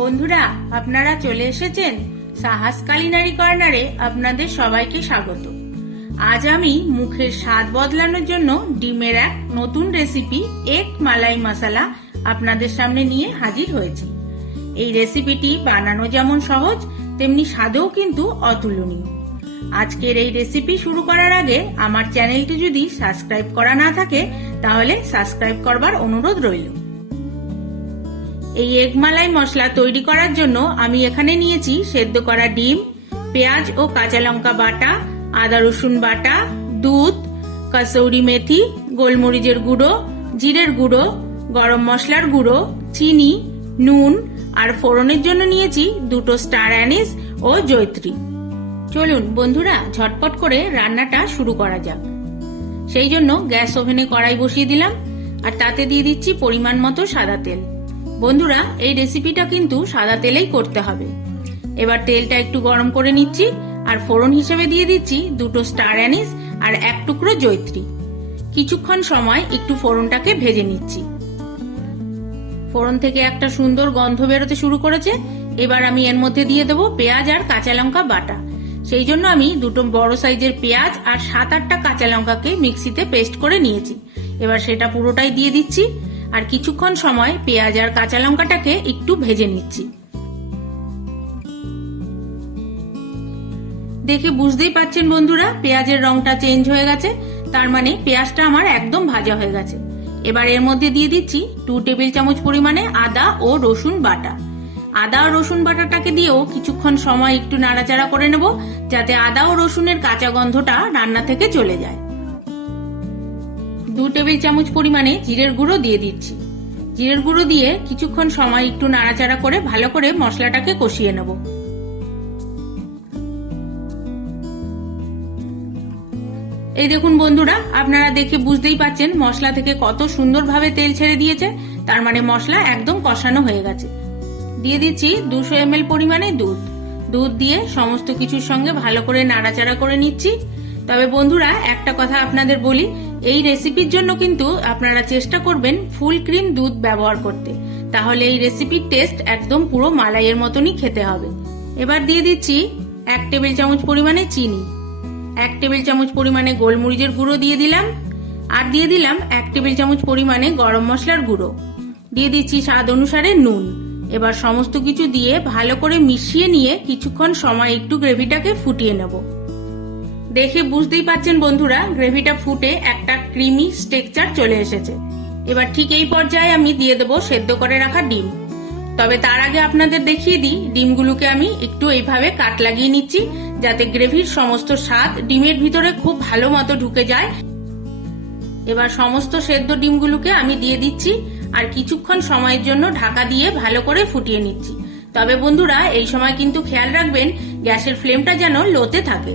বন্ধুরা, আপনারা চলে এসেছেন সাহাস কালিনারি কর্নারে। আপনাদের সবাইকে স্বাগত। আজ আমি মুখের স্বাদ বদলানোর জন্য ডিমের এক নতুন রেসিপি, এক মালাই মশলা আপনাদের সামনে নিয়ে হাজির হয়েছি। এই রেসিপিটি বানানো যেমন সহজ, তেমনি স্বাদেও কিন্তু অতুলনীয়। আজকের এই রেসিপি শুরু করার আগে আমার চ্যানেলটি যদি সাবস্ক্রাইব করা না থাকে, তাহলে সাবস্ক্রাইব করবার অনুরোধ রইল। এই এগমালাই মশলা তৈরি করার জন্য আমি এখানে নিয়েছি সেদ্ধ করা ডিম, পেঁয়াজ ও কাঁচা লঙ্কা বাটা, আদা রসুন বাটা, দুধ, কসৌরি মেথি, গোলমরিচের গুঁড়ো, জিরের গুঁড়ো, গরম মশলার গুঁড়ো, চিনি, নুন আর ফোড়নের জন্য নিয়েছি দুটো স্টার অ্যানিস ও জৈত্রী চলুন বন্ধুরা, ঝটপট করে রান্নাটা শুরু করা যাক। সেই জন্য গ্যাস ওভেনে কড়াই বসিয়ে দিলাম আর তাতে দিয়ে দিচ্ছি পরিমাণ মতো সাদা তেল। বন্ধুরা, এই রেসিপিটা কিন্তু সাদা তেলেই করতে হবে। এবার তেলটা একটু গরম করে নিচ্ছি, আর ফোড়ন হিসেবে দিয়ে দিচ্ছি দুটো স্টার অ্যানিস আর এক টুকরো জৈত্রী কিছুক্ষণ সময় একটু ফোড়নটাকে ভেজে নিচ্ছি। ফোড়ন থেকে একটা সুন্দর গন্ধ বেরোতে শুরু করেছে। এবার আমি এর মধ্যে দিয়ে দেবো পেঁয়াজ আর কাঁচা লঙ্কা বাটা। সেই জন্য আমি দুটো বড় সাইজের পেঁয়াজ আর সাত আটটা কাঁচা লঙ্কাকে মিক্সিতে পেস্ট করে নিয়েছি। এবার সেটা পুরোটাই দিয়ে দিচ্ছি। আর কিছুক্ষণ সময় পেঁয়াজ আর কাঁচা লঙ্কাটাকে একটু ভেজে নিচ্ছি। দেখে বুঝতেই পাচ্ছেন বন্ধুরা, পেঁয়াজের রংটা চেঞ্জ হয়ে গেছে। তার মানে পেঁয়াজটা আমার একদম ভাজা হয়ে গেছে। এবার এর মধ্যে দিয়ে দিচ্ছি টু টেবিল চামচ পরিমাণে আদা ও রসুন বাটা। আদা ও রসুন বাটাটাকে দিয়েও কিছুক্ষণ সময় একটু নাড়াচাড়া করে নেব, যাতে আদা ও রসুনের কাঁচা গন্ধটা রান্না থেকে চলে যায়। দু টেবিল চামচ পরিমাণে জিরের গুঁড়ো দিয়ে দিচ্ছি। জিরের গুঁড়ো দিয়ে কিছুক্ষণ সময় একটু নাড়াচাড়া করে ভালো করে মশলাটাকে কষিয়ে নেব। এই দেখুন বন্ধুরা, আপনারা দেখে বুঝতেই পাচ্ছেন মশলা থেকে কত সুন্দরভাবে তেল ছেড়ে দিয়েছে। তার মানে মশলা একদম কষানো হয়ে গেছে। দিয়ে দিচ্ছি দুশো এম পরিমাণে দুধ। দুধ দিয়ে সমস্ত কিছুর সঙ্গে ভালো করে নাড়াচাড়া করে নিচ্ছি। তবে বন্ধুরা, একটা কথা আপনাদের বলি এই রেসিপির জন্য কিন্তু আপনারা চেষ্টা করবেন ফুল ক্রিম দুধ ব্যবহার করতে। তাহলে এই রেসিপির টেস্ট একদম পুরো মালাইয়ের মতনই খেতে হবে। এবার দিয়ে দিচ্ছি এক টেবিল চামচ পরিমাণে চিনি। এক টেবিল চামচ পরিমাণে গোলমরিচের গুঁড়ো দিয়ে দিলাম। আর দিয়ে দিলাম এক টেবিল চামচ পরিমাণে গরম মশলার গুঁড়ো। দিয়ে দিচ্ছি স্বাদ অনুসারে নুন। এবার সমস্ত কিছু দিয়ে ভালো করে মিশিয়ে নিয়ে কিছুক্ষণ সময় একটু গ্রেভিটাকে ফুটিয়ে নেব। দেখে বুঝতেই পারছেন বন্ধুরা, গ্রেভিটা ফুটে একটা ক্রিমি স্টেকচার চলে এসেছে। এবার ঠিক এই পর্যায়ে আমি দিয়ে দেবো সেদ্ধ করে রাখা ডিম। তবে তার আগে আপনাদের দেখিয়ে দিই, ডিমগুলোকে আমি একটু এইভাবে কাট লাগিয়ে নিচ্ছি, যাতে গ্রেভির সমস্ত স্বাদ ডিমের ভিতরে খুব ভালো মতো ঢুকে যায়। এবার সমস্ত সেদ্ধ ডিমগুলোকে আমি দিয়ে দিচ্ছি, আর কিছুক্ষণ সময়ের জন্য ঢাকা দিয়ে ভালো করে ফুটিয়ে নিচ্ছি। তবে বন্ধুরা, এই সময় কিন্তু খেয়াল রাখবেন, গ্যাসের ফ্লেমটা যেন লোতে থাকে।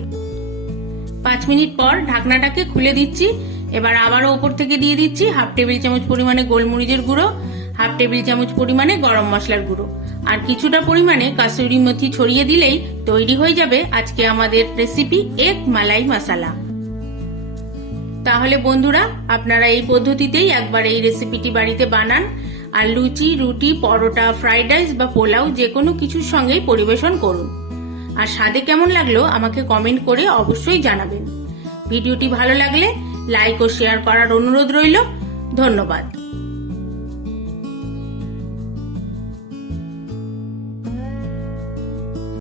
পাঁচ মিনিট পর ঢাকনাটাকে খুলে দিচ্ছি। এবার আবারও ওপর থেকে দিয়ে দিচ্ছি হাফ টেবিল চামচ পরিমাণে গোলমরিচের গুঁড়ো, হাফ টেবিল চামচ পরিমাণে গরম মশলার গুঁড়ো। আর কিছুটা পরিমাণে কাসুরি মেথি ছড়িয়ে দিলেই তৈরি হয়ে যাবে আজকে আমাদের রেসিপি এক মালাই মশালা। তাহলে বন্ধুরা, আপনারা এই পদ্ধতিতেই একবার এই রেসিপিটি বাড়িতে বানান আর লুচি, রুটি, পরোটা ফ্রাইড রাইস বা পোলাও যে কোনো কিছুর সঙ্গেই পরিবেশন করুন। আর স্বাদে কেমন লাগল আমাকে কমেন্ট করে অবশ্যই জানাবেন। ভিডিওটি ভালো লাগলে লাইক ও শেয়ার করার অনুরোধ রইল। ধন্যবাদ।